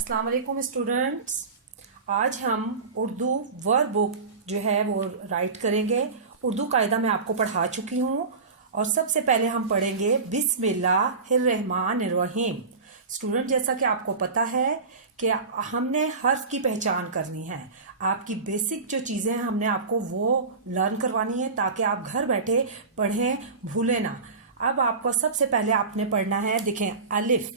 अस्सलाम वालेकुम स्टूडेंट्स। आज हम उर्दू वर्ड बुक जो है वो राइट करेंगे। उर्दू कायदा मैं आपको पढ़ा चुकी हूँ और सबसे पहले हम पढ़ेंगे बिस्मिल्लाहिर्रहमानिर्रहीम। स्टूडेंट, जैसा कि आपको पता है कि हमने हर्फ की पहचान करनी है। आपकी बेसिक जो चीज़ें हैं हमने आपको वो लर्न करवानी है ताकि आप घर बैठे पढ़ें, भूलें ना। अब आपको सबसे पहले आपने पढ़ना है, देखें, अलिफ।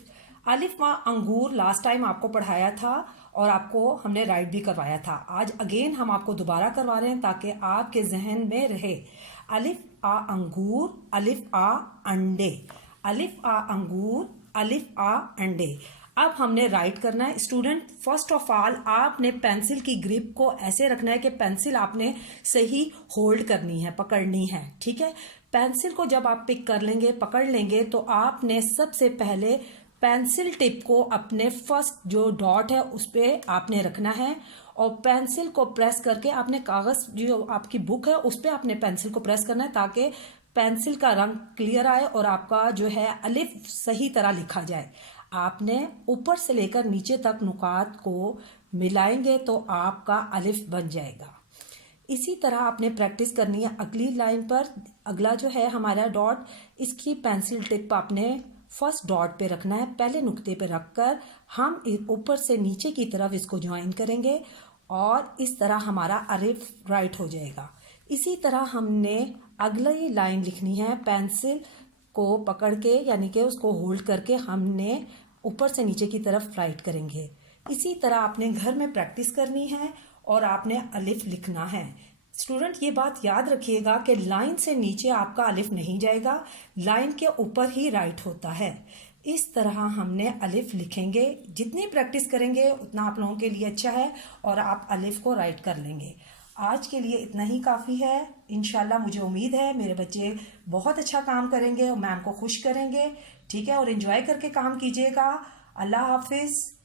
अलिफ व अंगूर लास्ट टाइम आपको पढ़ाया था और आपको हमने राइट भी करवाया था। आज अगेन हम आपको दोबारा करवा रहे हैं ताकि आपके जहन में रहे। अलिफ आ अंगूर, अलिफ आ अंडे, अलिफ आ अंगूर, अलिफ आ अंडे। अब हमने राइट करना है। स्टूडेंट, फर्स्ट ऑफ ऑल आपने पेंसिल की ग्रिप को ऐसे रखना है कि पेंसिल आपने सही होल्ड करनी है, पकड़नी है, ठीक है। पेंसिल को जब आप पिक कर लेंगे, पकड़ लेंगे, तो आपने सबसे पहले पेंसिल टिप को अपने फर्स्ट जो डॉट है उस पर आपने रखना है और पेंसिल को प्रेस करके आपने कागज जो आपकी बुक है उस पर आपने पेंसिल को प्रेस करना है ताकि पेंसिल का रंग क्लियर आए और आपका जो है अलिफ सही तरह लिखा जाए। आपने ऊपर से लेकर नीचे तक नुकात को मिलाएंगे तो आपका अलिफ बन जाएगा। इसी तरह आपने प्रैक्टिस करनी है अगली लाइन पर। अगला जो है हमारा डॉट, इसकी पेंसिल टिप आपने फर्स्ट डॉट पे रखना है, पहले नुक्ते पे रखकर हम ऊपर से नीचे की तरफ इसको ज्वाइन करेंगे और इस तरह हमारा अलिफ राइट हो जाएगा। इसी तरह हमने अगली लाइन लिखनी है, पेंसिल को पकड़ के यानी कि उसको होल्ड करके हमने ऊपर से नीचे की तरफ राइट करेंगे। इसी तरह आपने घर में प्रैक्टिस करनी है और आपने अलिफ लिखना है। स्टूडेंट, ये बात याद रखिएगा कि लाइन से नीचे आपका अलिफ नहीं जाएगा, लाइन के ऊपर ही राइट होता है। इस तरह हमने अलिफ लिखेंगे। जितनी प्रैक्टिस करेंगे उतना आप लोगों के लिए अच्छा है और आप अलिफ को राइट कर लेंगे। आज के लिए इतना ही काफ़ी है। इंशाल्लाह मुझे उम्मीद है मेरे बच्चे बहुत अच्छा काम करेंगे और मैम को खुश करेंगे, ठीक है। और एंजॉय करके काम कीजिएगा। अल्लाह हाफिज़।